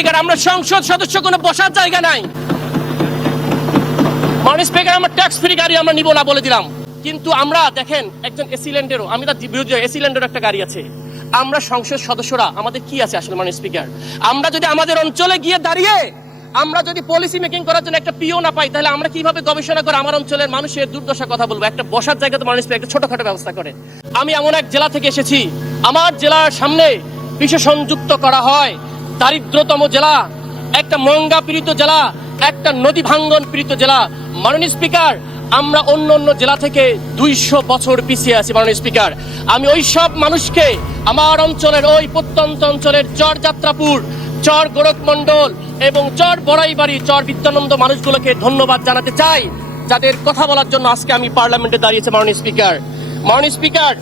Speaker, আমরা সংসদ সদস্য কোনো বসার জায়গা নাই। মাননীয় স্পিকার, আমরা ট্যাক্স ফ্রি গাড়ি আমরা নিব না বলে দিলাম, কিন্তু আমরা দেখেন একজন এসিল্যান্ডেরও, আমি তার বিরুদ্ধে, এসিল্যান্ডের একটা গাড়ি আছে। আমরা সংসদ সদস্যরা আমাদের কি আছে আসলে মাননীয় স্পিকার? আমরা যদি আমাদের অঞ্চলে গিয়ে দাঁড়িয়ে আমরা যদি পলিসি মেকিং করার জন্য একটা পিও না পাই, তাহলে আমরা কিভাবে গবেষণা করে আমার অঞ্চলের মানুষের দুর্দশার কথা বলবো? একটা বসার জায়গা তো মাননীয় স্পিকার একটা ছোটখাটো ব্যবস্থা করেন। আমি এমন এক জেলা থেকে এসেছি, আমার জেলার সামনে বিশেষণ যুক্ত করা হয় দারিদ্রতম জেলা, একটা মঙ্গা পীড়িত জেলা, একটা নদী ভাঙ্গন পীড়িত জেলা। মাননীয় স্পিকার, আমরা অন্য অন্য জেলা থেকে 200 বছর পিছিয়ে আছি মাননীয় স্পিকার। আমি ওই সব মানুষকে, আমার অঞ্চলের ওই প্রত্যন্ত অঞ্চলের চর যাত্রাপুর, চর গোরখমন্ডল এবং চর বড়াইবাড়ি, চর বিদ্যানন্দ মানুষগুলোকে ধন্যবাদ জানাতে চাই, যাদের কথা বলার জন্য আজকে আমি পার্লামেন্টে দাঁড়িয়েছি মাননীয় স্পিকার। মাননীয় স্পিকার,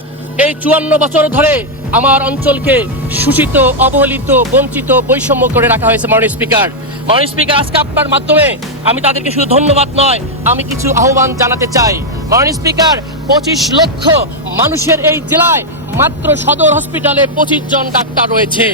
এই 54 বছর ধরে আমার অঞ্চলকে শোষিত, অবহেলিত, বঞ্চিত, বৈষম্য করে রাখা হয়েছে মাননীয় স্পিকার। মাননীয় স্পিকার, আজকে আপনার মাধ্যমে আমি তাদেরকে শুধু ধন্যবাদ নয়, আমি কিছু আহ্বান জানাতে চাই। মাননীয় স্পিকার, 25 লক্ষ মানুষের এই জেলায় মাত্র সদর হসপিটালে 25 জন ডাক্তার রয়েছে।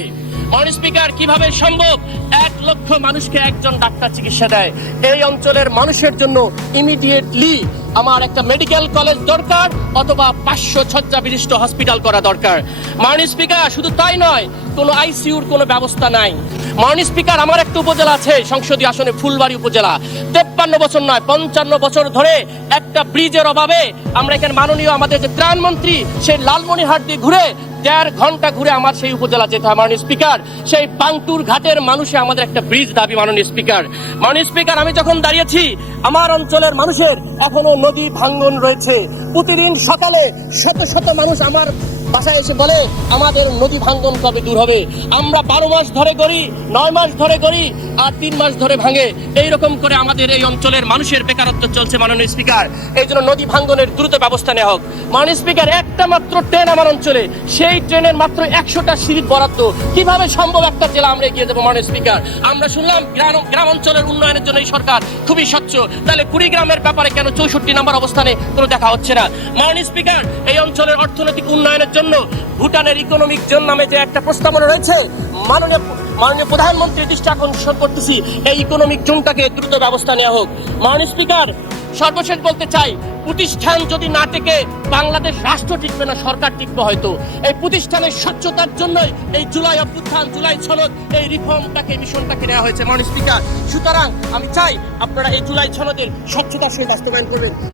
মাননীয় স্পিকার, কিভাবে সম্ভব 1 লক্ষ মানুষকে একজন ডাক্তার চিকিৎসা দেয়? এই অঞ্চলের মানুষের জন্য ইমিডিয়েটলি আমার একটা মেডিকেল কলেজ দরকার, অথবা 500 শয্যা বিশিষ্ট হসপিটাল করা দরকার। মাননীয় স্পিকার, শুধু তাই নয়, কোনো আইসিইউর কোনো ব্যবস্থা নাই। মাননীয় স্পিকার, আমার একটা উপজেলা আছে সংসদীয় আসনে, ফুলবাড়ি উপজেলা, 53 বছর নয় 55 বছর ধরে একটা ব্রিজের অভাবে আমরা এখানে মাননীয় আমাদের যে ত্রাণমন্ত্রী, সেই লালমনিরহাট দিয়ে ঘুরে 1.5 ঘন্টা ঘুরে আমার সেই উপজেলা যেতে হয় মাননীয় স্পিকার। সেই পাংটুর ঘাটের মানুষে আমাদের একটা ব্রিজ দাবি মাননীয় স্পিকার। মাননীয় স্পিকার, আমি যখন দাঁড়িয়েছি, আমার অঞ্চলের মানুষের এখনো নদী ভাঙ্গন রয়েছে। প্রতিদিন সকালে শত শত মানুষ আমার বাসায় এসে বলে আমাদের নদী ভাঙ্গন কবে দূর হবে? আমরা 12 মাস ধরে করি, 9 মাস ধরে করি, আর 3 মাস ধরে ভাঙে। এইরকম করে আমাদের এই অঞ্চলের মানুষের বেকারত্ব চলছে মাননীয় স্পিকার। এই জন্য নদী ভাঙ্গনের দ্রুত ব্যবস্থা নেওয়া হোক। মাননীয় স্পিকার, একটা মাত্র ট্রেন আমার অঞ্চলে, সেই ট্রেনের মাত্র 100টা সিট বরাদ্দ। কিভাবে সম্ভব একটা জেলা আমরা এগিয়ে দেবো মাননীয় স্পিকার? আমরা শুনলাম গ্রাম অঞ্চলের উন্নয়নের জন্য এই সরকার খুবই স্বচ্ছ, তাহলে কুড়িগ্রামের ব্যাপারে কেন 64 নম্বর অবস্থানে কোনো দেখা হচ্ছে না? মাননীয় স্পিকার, এই অঞ্চলের অর্থনৈতিক উন্নয়নের জন্য ভুটানের ইকোনমিক জোন নামে যে একটা প্রস্তাবনা রয়েছে, মাননীয় প্রধানমন্ত্রীর দৃষ্টি আকর্ষণ করতেছি, এই ইকোনমিক জোনটাকে দ্রুত ব্যবস্থা নেওয়া হোক। মাননীয় স্পিকার, সর্বশেষ বলতে চাই, প্রতিষ্ঠান যদি না টেকে বাংলাদেশ রাষ্ট্র টিকবে না, সরকার টিকবে হয়তো। এই প্রতিষ্ঠানের স্বচ্ছতার জন্যই এই জুলাই অভ্যুত্থান, জুলাই সনদ, এই রিফর্মটাকে, মিশনটাকে নেওয়া হয়েছে মাননীয় স্পিকার। সুতরাং আমি চাই আপনারা এই জুলাই সনদের স্বচ্ছতার সহিত বাস্তবায়ন করবেন।